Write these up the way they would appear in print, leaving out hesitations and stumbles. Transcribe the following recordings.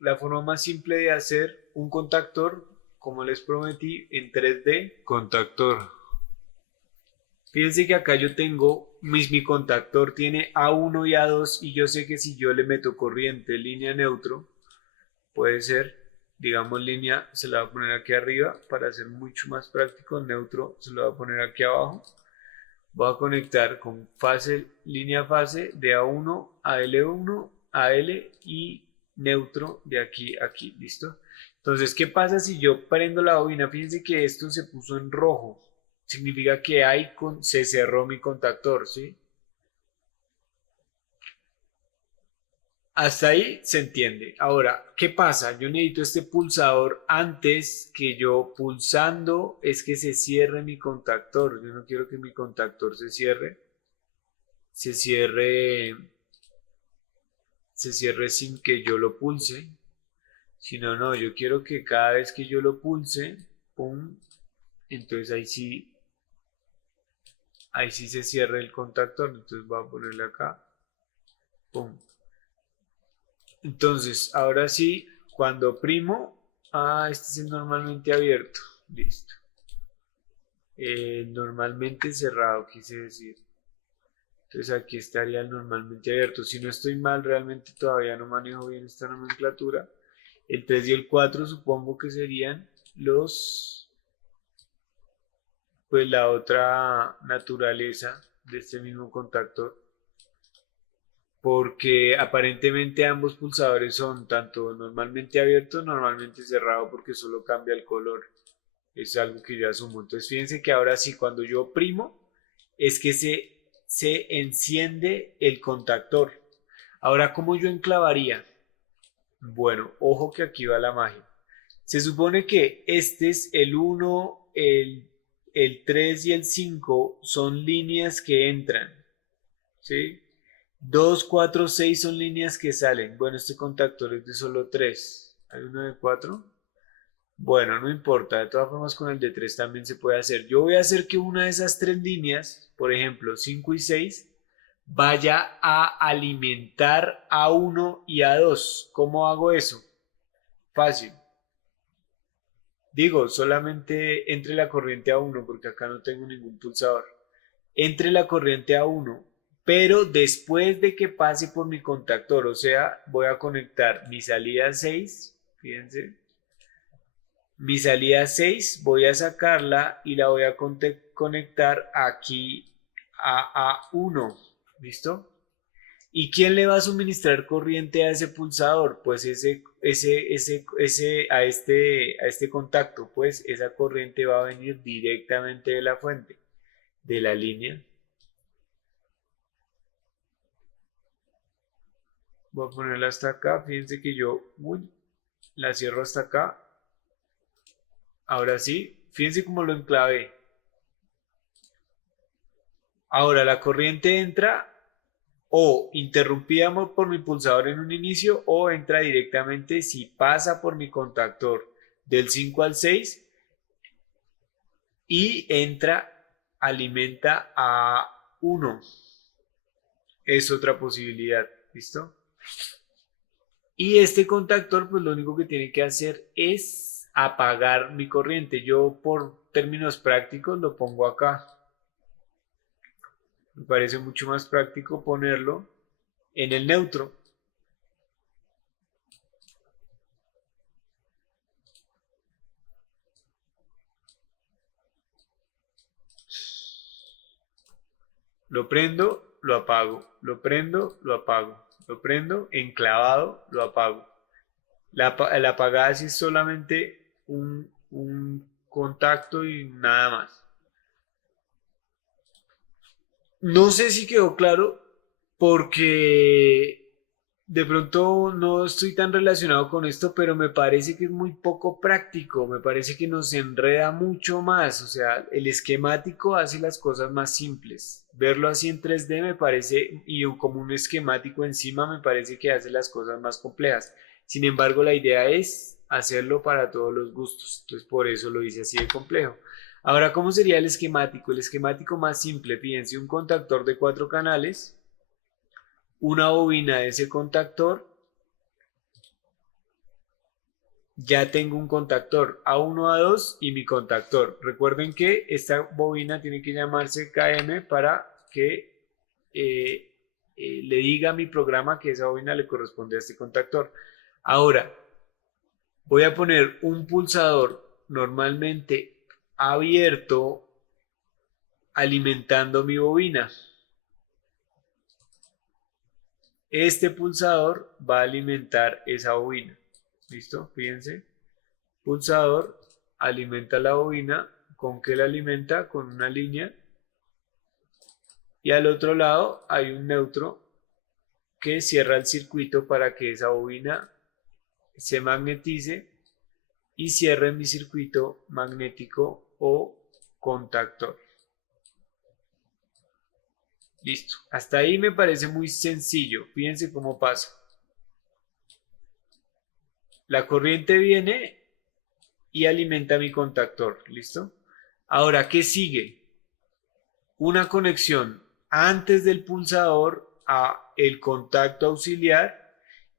la forma más simple de hacer un contactor, como les prometí, en 3D, contactor. Fíjense que acá yo tengo, mi contactor tiene A1 y A2 y yo sé que si yo le meto corriente, línea neutro, puede ser, digamos línea, se la voy a poner aquí arriba para hacer mucho más práctico, neutro se lo voy a poner aquí abajo. Voy a conectar con fase, línea fase de A1 a L1 a L y neutro de aquí a aquí, ¿listo? Entonces, ¿qué pasa si yo prendo la bobina? Fíjense que esto se puso en rojo. Significa que se cerró mi contactor, ¿sí? Hasta ahí se entiende. Ahora, ¿qué pasa? Yo necesito este pulsador antes que yo pulsando es que se cierre mi contactor. Yo no quiero que mi contactor se cierre, se cierre sin que yo lo pulse. Sino, no, yo quiero que cada vez que yo lo pulse, pum, entonces ahí sí se cierre el contactor. Entonces voy a ponerle acá, pum. Entonces, ahora sí, cuando oprimo, este es el normalmente abierto. Listo. Normalmente cerrado, quise decir. Entonces aquí estaría el normalmente abierto. Si no estoy mal, realmente todavía no manejo bien esta nomenclatura. El 3 y el 4 supongo que serían pues la otra naturaleza de este mismo contactor. Porque aparentemente ambos pulsadores son tanto normalmente abierto, normalmente cerrado, porque solo cambia el color. Es algo que yo asumo. Entonces fíjense que ahora sí, cuando yo oprimo, es que se enciende el contactor. Ahora, ¿cómo yo enclavaría? Bueno, ojo que aquí va la magia. Se supone que este es el 1, el 3 y el 5 son líneas que entran, ¿sí? 2, 4, 6 son líneas que salen. Bueno, este contactor es de solo 3. ¿Hay uno de 4? Bueno, no importa, de todas formas con el de 3 también se puede hacer. Yo voy a hacer que una de esas tres líneas, por ejemplo 5 y 6, vaya a alimentar a uno y a 2. ¿Cómo hago eso? Fácil. Digo, solamente entre la corriente a uno, porque acá no tengo ningún pulsador. Entre la corriente a uno, pero después de que pase por mi contactor, o sea, voy a conectar mi salida 6, fíjense, mi salida 6 voy a sacarla y la voy a conectar aquí a A1, ¿listo? ¿Y quién le va a suministrar corriente a ese pulsador? Pues a este contacto, pues esa corriente va a venir directamente de la fuente, de la línea. Voy a ponerla hasta acá. Fíjense que yo la cierro hasta acá. Ahora sí, fíjense cómo lo enclavé. Ahora la corriente entra o interrumpida por mi pulsador en un inicio o entra directamente si pasa por mi contactor del 5 al 6 y entra, alimenta a uno. Es otra posibilidad, ¿listo? Y este contactor, pues lo único que tiene que hacer es apagar mi corriente. Yo por términos prácticos lo pongo acá. Me parece mucho más práctico ponerlo en el neutro. Lo prendo, lo apago. Lo prendo, lo apago. Lo prendo, enclavado, lo apago. La apagada sí es solamente un contacto y nada más. No sé si quedó claro porque de pronto no estoy tan relacionado con esto, pero me parece que es muy poco práctico, me parece que nos enreda mucho más, o sea, el esquemático hace las cosas más simples. Verlo así en 3D me parece, y como un esquemático encima me parece que hace las cosas más complejas. Sin embargo, la idea es hacerlo para todos los gustos, entonces por eso lo hice así de complejo. Ahora, ¿cómo sería el esquemático? El esquemático más simple, fíjense, un contactor de 4 canales, una bobina de ese contactor ya tengo un contactor A1, A2 y mi contactor. Recuerden que esta bobina tiene que llamarse KM para que le diga a mi programa que esa bobina le corresponde a este contactor. Ahora, voy a poner un pulsador normalmente abierto alimentando mi bobina. Este pulsador va a alimentar esa bobina. ¿Listo? Fíjense. Pulsador alimenta la bobina. ¿Con qué la alimenta? Con una línea. Y al otro lado hay un neutro que cierra el circuito para que esa bobina se magnetice y cierre mi circuito magnético o contactor. Listo. Hasta ahí me parece muy sencillo. Fíjense cómo pasa. La corriente viene y alimenta mi contactor. ¿Listo? Ahora, ¿qué sigue? Una conexión antes del pulsador a el contacto auxiliar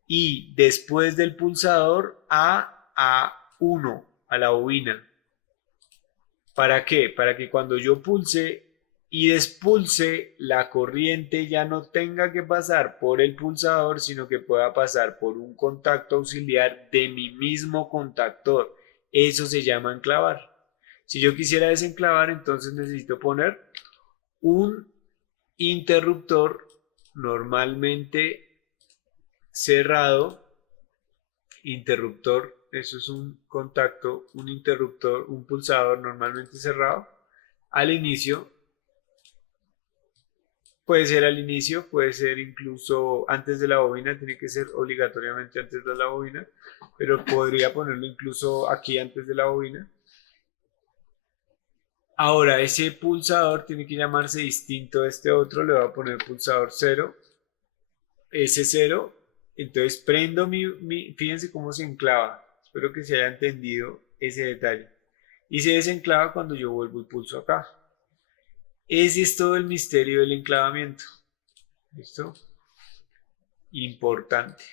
y después del pulsador a A1, a la bobina. ¿Para qué? Para que cuando yo pulse y despulse, la corriente ya no tenga que pasar por el pulsador, sino que pueda pasar por un contacto auxiliar de mi mismo contactor. Eso se llama enclavar. Si yo quisiera desenclavar, entonces necesito poner un interruptor normalmente cerrado. Interruptor, eso es un contacto, un interruptor, un pulsador normalmente cerrado al inicio. Puede ser al inicio, puede ser incluso antes de la bobina, tiene que ser obligatoriamente antes de la bobina, pero podría ponerlo incluso aquí antes de la bobina. Ahora, ese pulsador tiene que llamarse distinto a este otro, le voy a poner pulsador 0, S0. Entonces prendo fíjense cómo se enclava. Espero que se haya entendido ese detalle. Y se desenclava cuando yo vuelvo y pulso acá. Ese es todo el misterio del enclavamiento. ¿Listo? Importante.